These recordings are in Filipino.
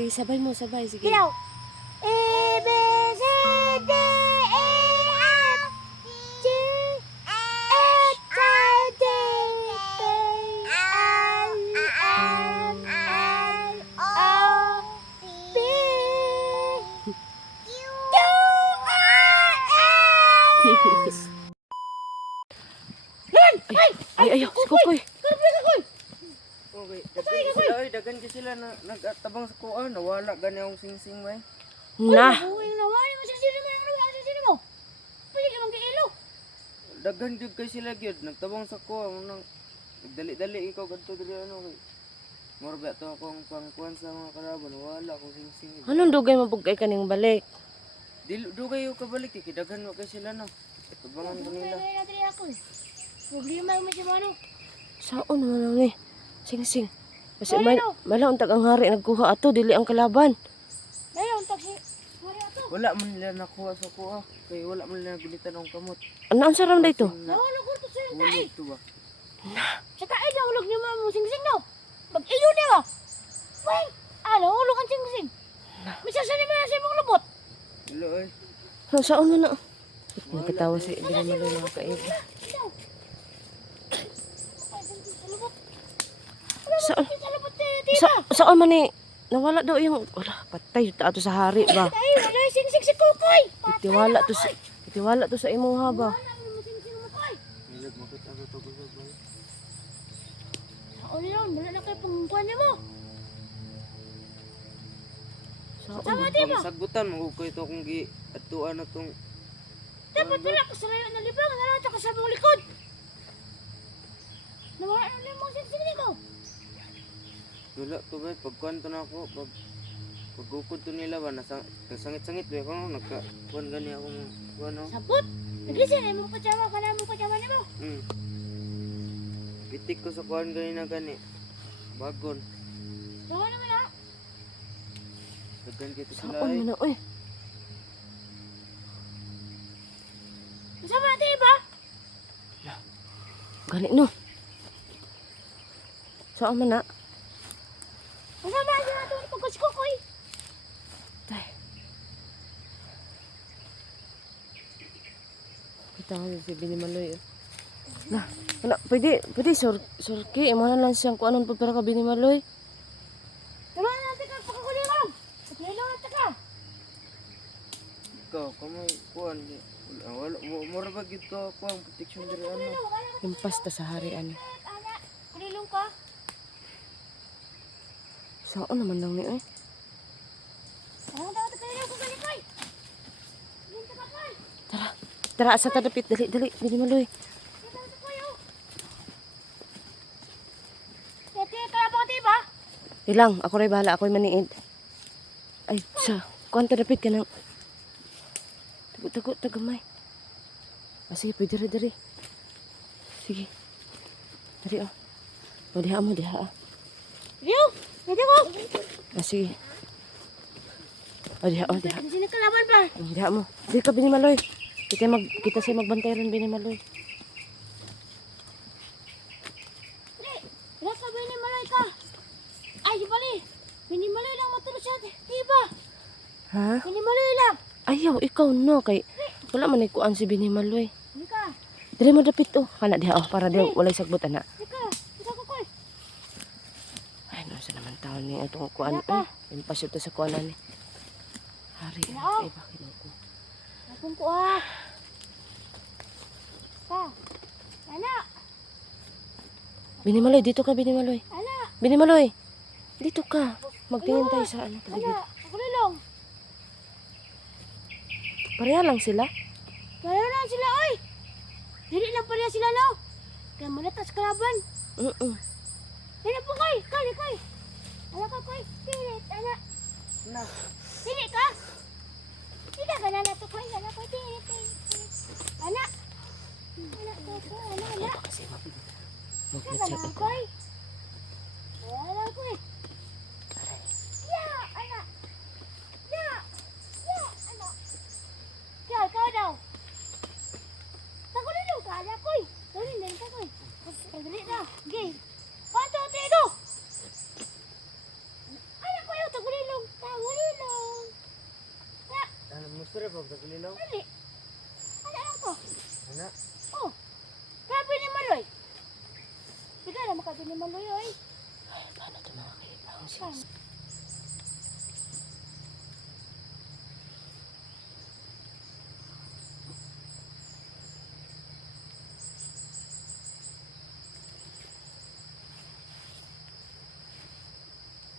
Sige, sabay mo, sabay. Sige. Ilaw. A, B, C, D, E, F, G, H, I, J, K, L, M, N, O, P, Q, R, S. Ay, si Kukoy. Okay, dagan ka sila, dagan ka sila na nagtabang sa kuan, nawala gani akong sing-sing may. Na. Uy, nawala mo sino mo ang nawala sino mo. Pwede ka bang kailo? Dagan jud kay sila gyud, nagtabang sa kuan nang nagdali-dali ikaw kadto diri ano kay. Morbe to akong pangkuan sa mga kalaban, wala akong sing-sing. Anong dugay mabugay kaning balik? Dugay ko kabalik kay dagan mo kay sila no. Tabangan ko nila. Problema mo si Mano. Saan naman lang ni? Sing-sing. Kasi malaon tag ang hari nagkuha ato, dili ang kalaban. Dayon taxi. Mari ato. Wala man nila nakuha sa kuha, kay wala man nila nagulitan ng kamot. Ano ang saram dito? Nawala ko to sa Hulog to ba? Saka ay nahulog niyo mo sing-sing no. Mag-iyo niya ba? Wait, ano hulog ang sing-sing? Misasani mo na sa imong lubot. Hello ay. Saan mo na? Nakatawa si Binamalo mga kaiba. Saan man ni? Nawala daw yung... Wala, patay ta ato sa hari ba? Ay, wala sing-sing si Kukoy. Itiwala to sa imong haba. Wala mo sing-sing mo koy. Nilag mo kita to gusog ba? Ano yun? Wala na kayo pangkuhan niya mo. Sama di ba? Sagutan mo ko ito kung gi atuan na tong Dapat wala ka sa layo na libang. Narata ka sa mong likod. Nawala na limang sing-sing ni ko. wala to ba pagkuan to na ako pagukod to nila ba nasa sangit-sangit ba ko nagkuan gani ako mo ano. Sabot. Naglisin ay mo kachama ka na mo kachama ni mo. Bitik ko sa kuan gani na gani. Bagon. Tawa naman ha. Dagan kita Saan sila ay. mo na? Uy, Masama natin iba? gani no. Saan man na? Masama natin natin pagkas Kukoy. Tay. Kita ko si Binimaloy. Na, pwede surki. Imo na lang siyang kuanon po para ka Binimaloy. Tawa natin ka pagkakulimaw. Pagkalilaw natin ka. Ikaw kamay kuan wala mura ba gid ko kuan protection diri ano. Impas ta sa harian. Ana, kulilong ka. Saan naman lang ni? Eh? Ano daw kulilong ko Kukoy? Dito ka Koy. Tara, asa ta dapit. Dali, Binimaloy. Dito ka Koy. Tete, kaya ba ka ba? Ilang, ako rin bahala. Ako'y maniid. Ay, sa, kuhan ta dapit ka ng... Tago, tagamay. Ah, sige, pwede rin. Sige. Dari, oh. O, diha mo, diha. Rio, dito ko. Ah, sige. O, diha. Di sini kalaban pa. Diha mo. Di ka, Binimaloy. Kita siya magbantay rin, Binimaloy. Wala ka Binimaloy ka. Ay, di bali. Binimaloy lang matulog siya. Diba? Ha? Binimaloy lang. Ayaw, ikaw no. Kay, wala man ikuan si Binimaloy. Hindi ka. Dari mo dapit, oh. Kana diha, oh. Para di walay sagbot, ana. Hindi ka. Dito ko Koy. Ay, no, sa naman taon niya itong kuan. Wala ka. Impas ito sa kuanan ni. Hari, Wala. ay, bakit ako? Akong ko Pa. Ana. Binimaloy, dito ka, Binimaloy. Ana. Binimaloy, dito ka. Magtingin tayo sa ano, paligid. Ana. Kulilong. Pareha lang sila. Kaya na sila oy. Dili lang pala sila no. Kaya malatas kalaban. Dili po Koy. Koy. Ala ka Koy. Dili. Ana. Na. Dili ka. Dili ka na to Koy. Ana Koy. Dili. Ana. Ana ko. Ana. Kasi Dili mag-check ka ako. Koy. Ana Koy. Ya, ana. Ya. Ya, ana. Ya, ikaw daw. Tagulilong ka, ana Koy. Tagulilong ka Koy. Dali na. Okay. 1, 2, 3, go. Ana Koy, tagulilong. pag taglilaw. Dali. Ano lang ko? Ana. Oh. Grabe ni Maloy. Sige na makabi ni Maloy oy. Ay, paano ito mga kaibang Saan? sis?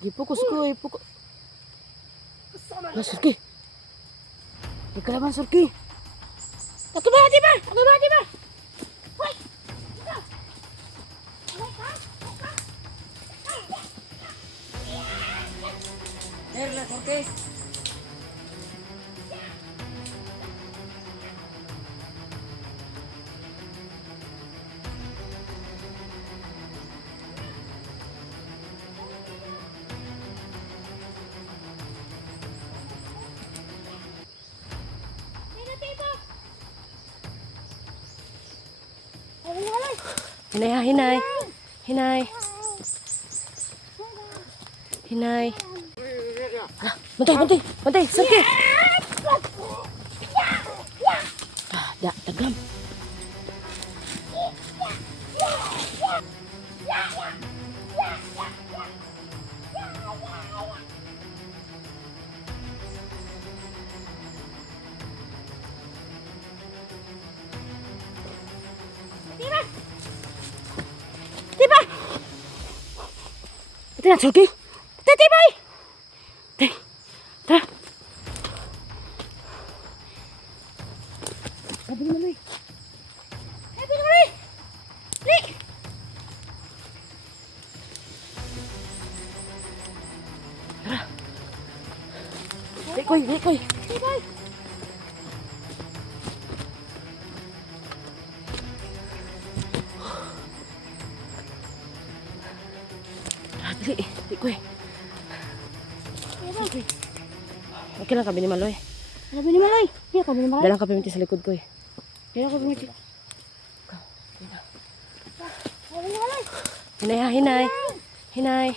Ipokus ko, ipokus. Ah, Surki. Ikalaban, Surki. Ako ba, di ba? Ako ba, di ba? Hoy! Ika! Hoy, ka? Erla, okay. Dito, tipo! Ay, Maloy! Hinay, ha, hinay. Hinay. Hinay. Ah, bantay, bantay, bantay, Surki. Ah, tagam. Tiba! Tiba! Ito na, Surki. Titibay! Tara, tara. Sabi naman, Loy. Ay, Maloy! Li! Likoy, likoy. Tibay! Ah, dali, likoy. Tibay! Okay lang kami ni Maloy. Sabi ni Maloy! Hindi kami ni Maloy. Dalang kami sa likod ko eh. Hindi ako bumiti. Sabi ni Maloy! Hinay, ha, hinay. Hinay.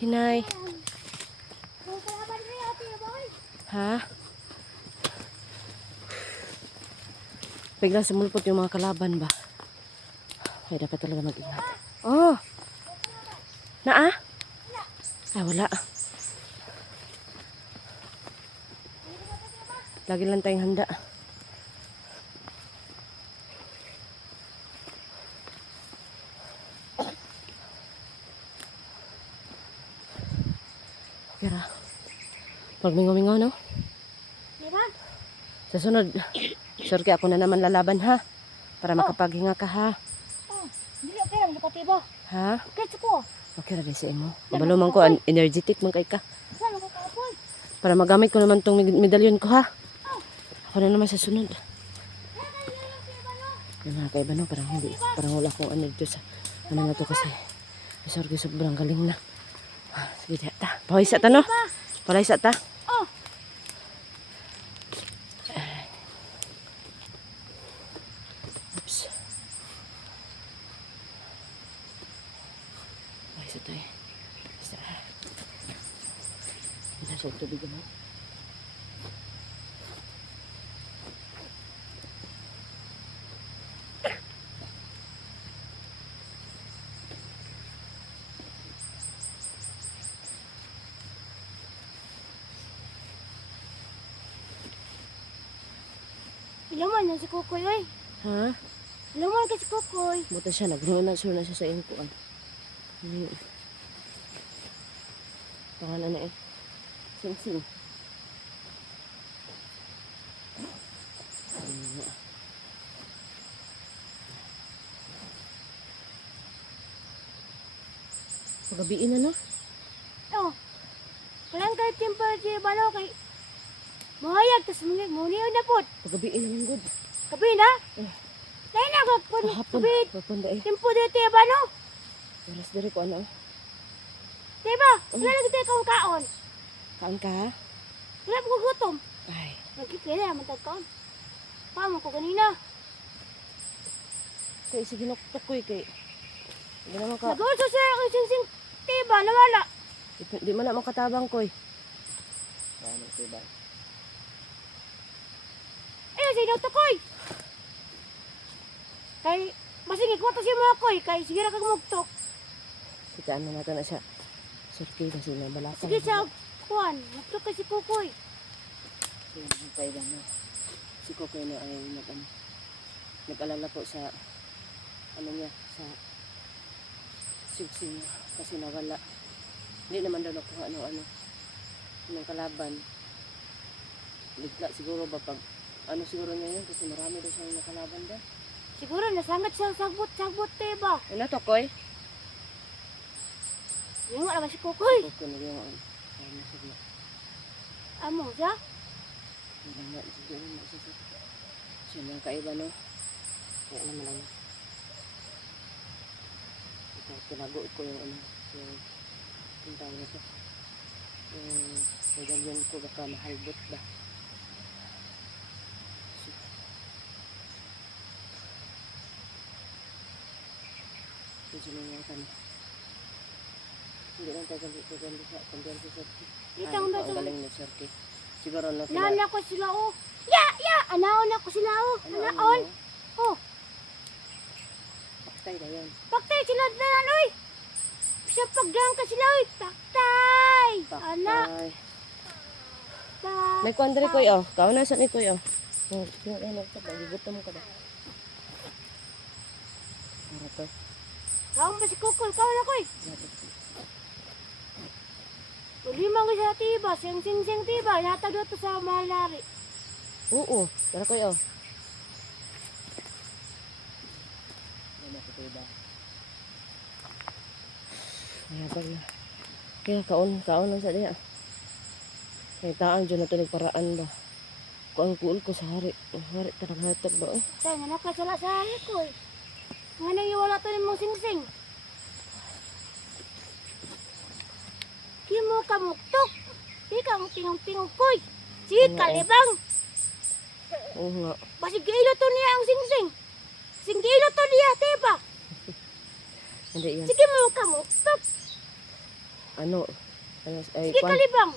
Hinay. Ang kalaban niya, Tibay! Ha? Biglang sumulpot yung mga kalaban ba? Ay, dapat talaga mag-ingat. Oh! Naa? Ay, wala. Lagi lang tayong handa. Kira. Pag mingaw-mingaw, no? Diba? Sa sunod, sure ako na naman lalaban, ha? Para makapaghinga ka, ha? Oh, hindi okay lang, nakatiba. Ha? Ketsu ko. Okay ra sa imo. Kabalo man ko, energetic man kay ka. Saan ako kapoy? Para magamit ko naman tong medalyon ko, ha? Ako na naman sa sunod. Yung mga kaiba, no? Parang hindi, parang wala akong ano dito sa, ano na to kasi. Sorry, sobrang galing na. Ah, sige, ta. Pahisa ta, no? Pahisa ta. Oh, Oops. Pahisa tayo. Basta. Hindi na siya tubig, no? ilaman yan si Kukoy, oy. Ha? Ilaman ka si Kukoy. Buta siya, nagnoon na sure na siya sa iyong kuan. Pangalan na eh. Sing-sing. Pagabiin na, no? Oh, walang kahit temper di balo kay mahayag, tas muniyaw na po. Pagabiin naman, good. Kapi na? Eh. Dahil na ako, Kahapon. kapi, Pagpanda eh. tempo dito yung balo. Oras diri ko ano. Diba? Wala lagi tayo kang kaon. Kaan ka, ha? Wala po gutom. Ay, Nagkikila naman tayo kaon. Paano ko kanina? kay sige noktok ko eh, kay. Hindi naman ka, Nag-ulso siya ako sing-sing. Diba? Nawala. di man na makatabang ko eh. Paano ito ba? Eh, sino to, koy? Kay, masingig ko to si mga koy. Kay, sige ra kag mugtok. Sige, ano natin na siya. Surkey kasi nabalatan. Sige siya, kuhan. Mugtok kay si Kukoy. Sige, hintay lang na. Si Kukoy na ay nag-alala po sa ano niya, sa sigsing niya. Kasi nawala. Hindi naman daw nakuha ano ng kalaban. Bigla siguro ba pag ano siguro niya yun kasi marami daw siyang nakalaban daw. Siguro, nasangat siya sagbot, diba? Ano to, Koy? Yung nga naman si Kukoy. Kukoy na yung ano siguro. Amo, siya? Hindi nga siguro masasakit. Siya lang kaiba, no? Kaya naman ano. Ito, tinago ko yung ano, yung tawag nito. Yung medalyon ko baka mahalbot ba. Medyo nangyatan. Hindi lang tayo gandi sa Surkey. Itang ba Ang galing ni Surkey. Siguro na Nana ko sila, oh. Ya! Anaon ako sila, oh. Anaon. Oh, Paktay na yan. paktay sila na, oy. Siya pagdang ka sila, oy. Paktay. Anak. Paktay. Pa. May kwandre ko yo. Kau na sa ni ko yo. Yung ano ka ba? Gutom ka ba? Para to. Kaon ba si Kukoy? Kaon ako, eh. Lima ko sa tiba. Sing tiba. Natag dito sa malari. Oo. Para ko yo. Ano ko ba? Kaya pag na. Kaya kaon lang sa diya. Kaya taan dyan na ito nagparaan ba? Kung ang kuul ko sa hari. Ang hari tanaghatag ba? Tay, nga nakasala sa hari ko, eh. Nga nang iwala to ni mong sing. Kimo ka muktok. Di ka mong tingong koy. Si kalibang. Oo nga. Basi gilo to niya ang sing. Sing gilo to niya, tiba. Hindi yan. Sige mo ka muktok. Ano? Ay, Sige kalibang.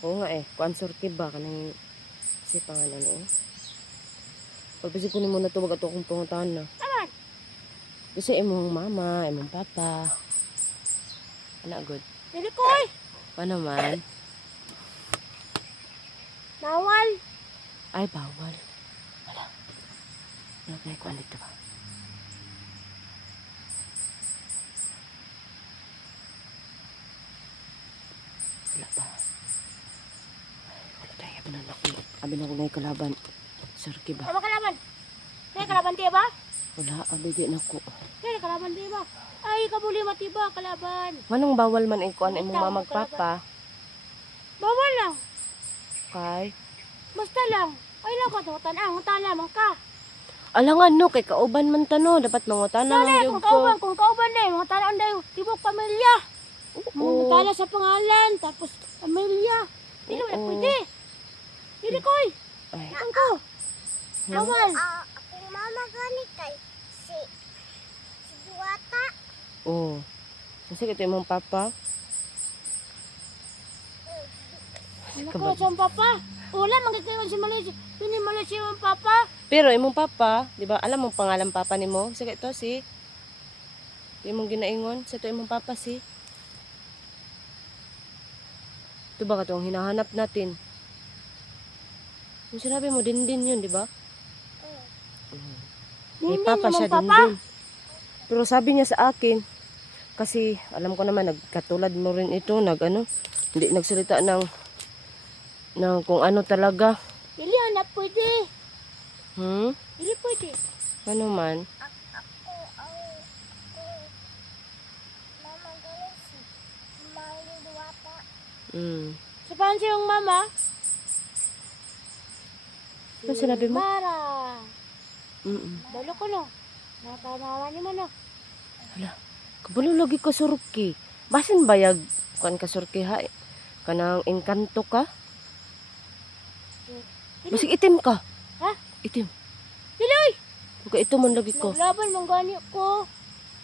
Oo nga eh. Kuan Surkey ba? Kanang si pangalan eh. Pagpasig ko ni muna ito, wag ito akong panguntahan na. Aman. Kasi imong mama, imong papa. Ano good? Dili koy. Ano man? Bawal. Ay, bawal. Wala. Ano kaya kuan dito ba? Wala pa. Wala tayo. Abi na ko na yung kalaban. Surkey ba? Ano kalaban? Kaya kalaban tiya ba? Wala, abigay na ko. Kaya kalaban tiya ba? Ay, kabuli matiba kalaban. Manong bawal man ay kuan imong mama ug papa. Bawal lang. Kay Basta lang. Ay lang ka to, tanang man ka. alangan no kay kauban man tano dapat mangutana Dali, lang kung ko. kauban na mga tanang day, tibok pamilya. Mga tala sa pangalan, tapos pamilya. Hindi naman Oo. pwede. Hindi koy. Ay, Ang ko. Bawal. Akong mama gani kay si Duwata. oh. Kasi ito imong papa. Ano ko sa papa? Wala, magkakaroon si Malaysia. Pini Malaysia yung papa. Pero imong papa, di ba? Alam mo pangalan papa nimo? Sige ito si imong ginaingon sa ito imong papa si. Ito ba katong hinahanap natin? Yung sinabi mo din yun, di ba? May Hindi papa naman siya papa. din. Pero sabi niya sa akin, kasi alam ko naman nagkatulad mo rin ito, hindi nagsalita ng kung ano talaga. Dili, anak pwede. Dili pwede. Ano man? Ako mama gani si Mang Duwata. Sa pansi yung mama? Ano sinabi mo? Mara. Balo ko no. Nakamawa niyo man no. Kabalo lagi ka Surkey. Basin bayag kan ka Surkey ha? Kanang engkanto ka? Basig itim ka. Ha? Itim. Diloy! Maka itom man lagi ko. Naglaban mong gani ko.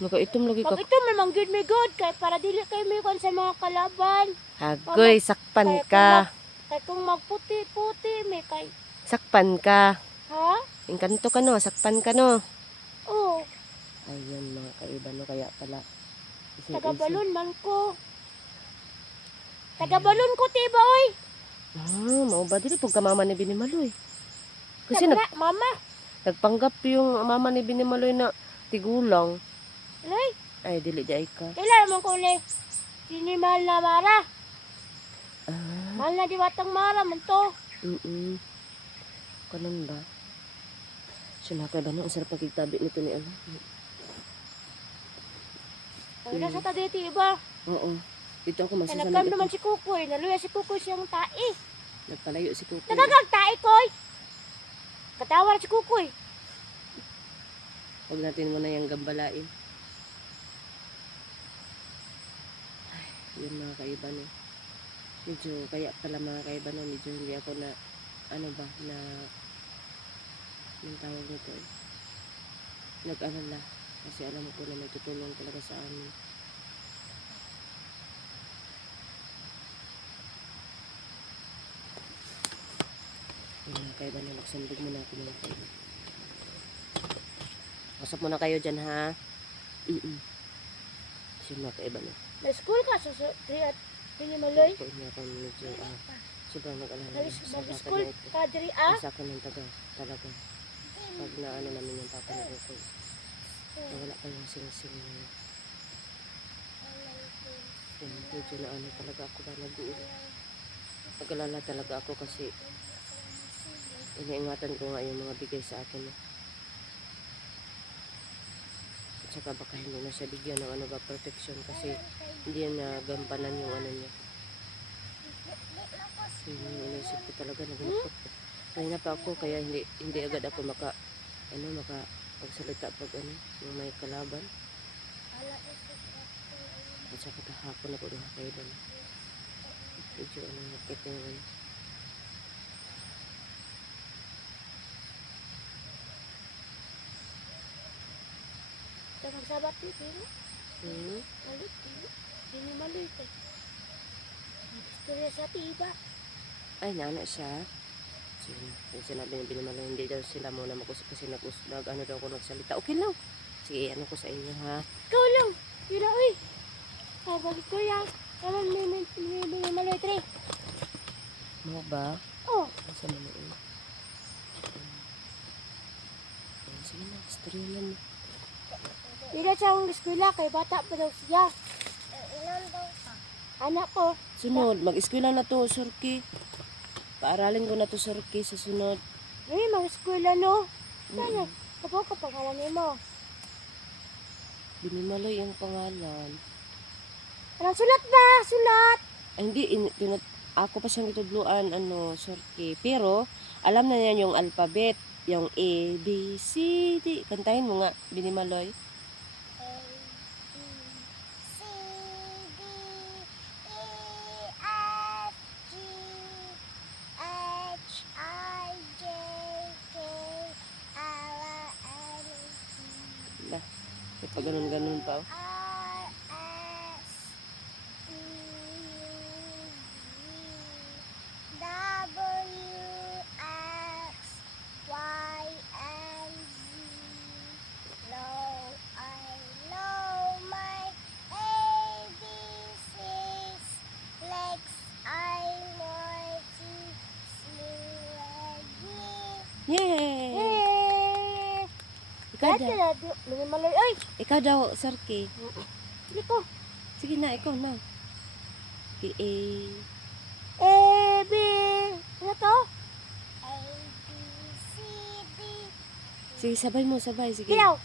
Maka itom lagi Pag ka. ito man good may good. Kaya para dili kayo may kon sa mga kalaban. Hagoy, sakpan ka. Kay kung magputi-puti, may kay. Sakpan ka. Ha? Engkanto ka no, sakpan ka no. Oo. Ayun mga kaiba no, kaya pala. Taga-balon man ko. Taga-balon ko, tiba, oy. Ah, mao ba dili pug ka mama ni Binimaloy. Kasi Taga mama. nagpanggap yung mama ni Binimaloy na tigulang. Alay, Ay, dili di ay ka. kailan naman ko ni. Sini mahal na Mara. Ah, Mahal na diwatang Mara man to. Kanon ba? Siya kay ba no, ang sarap pagkitabi nito ni ano. Ang nasa ta dito, iba. Oo. Dito ako Kaya magsasanay. nagkam naman si Kukoy. Naluya si Kukoy siyang tai. Nagpalayo si Kuko. Nagagagtai, Koy. Katawar si Kukoy. Huwag natin muna yung gambalain. Ay, yun mga kaiba no. Medyo, kaya pala mga kaiba no, medyo hindi ako na, ano ba, na, yung tawag nito eh. Nag-alala. Kasi alam ko na may tutulong talaga sa amin. Yun mga kaiba no, magsambig muna ako mga kaiba. Pasok muna kayo dyan ha. Siya mga kaiba no. Na-school ka sa Pinimaloy. Po niya ako medyo sobrang nag-alala. Mag-school ka diri, ah. Sa akin ng talaga. Pag na ano namin yung papa ni Kukoy. Wala pa yung sing-sing na yun. Medyo na ano talaga ako ba nag-uul. Nag-alala talaga ako kasi iniingatan ko nga yung mga bigay sa akin. At saka baka hindi na siya bigyan ng ano ba protection kasi hindi niya gampanan yung ano niya. Yung inisip ko talaga naglapot ko. Kanina pa ako kaya hindi agad ako makapagsalita pag ano, yung may kalaban. At saka kahapon ako mga kailan. Medyo ano, nakit yung ano. Sa magsabat dito, no? Malit, Pinimaloy ka. Istorya sa tiba. Ay, nana siya. So, yung sinabi niya Binimaloy, hindi daw sila muna makusap kasi ano daw ako nagsalita. Okay lang. Sige, ano ko sa inyo ha. Ikaw lang. Yun na, uy. Bakit ko yan? Kaman may Pinimaloy 3. Mo ba? Oh, Nasa mo yun? Sige na, istorya lang mo. hindi na siya ang eskwela kay bata pa daw siya. Ilan daw ka? Anak ko. Sunod, mag-eskwela na to, Surki. Paaralin ko na to, Surki, sa sunod. Ay, mga eskwela, no? Sana, kapag kapangalan mo. Binimaloy ang pangalan. Anong sulat ba? Sulat! Ay, hindi, ako pa siyang itudluan, Surki. Pero, alam na niya yung alphabet. Yung A, B, C, D. Kantahin mo nga, Binimaloy. A, B, C, D, E, F, G, H, I, J, K, L, M, N, Ba, may pa ganun-ganun pa. Oh. R, S, T, U, V, W, X, Y, and Z. Now I know my ABCs. Legs I know to see and me. Yay! Eh! Ikaw Dati daw. na, Pinimaloy. Ay! Ikaw daw, Surki. Hindi ko. Sige na, ikaw na. Okay, A. A, B. Ano to? A, B, C, D. Sige, sabay mo, sabay. Sige. Kilaw.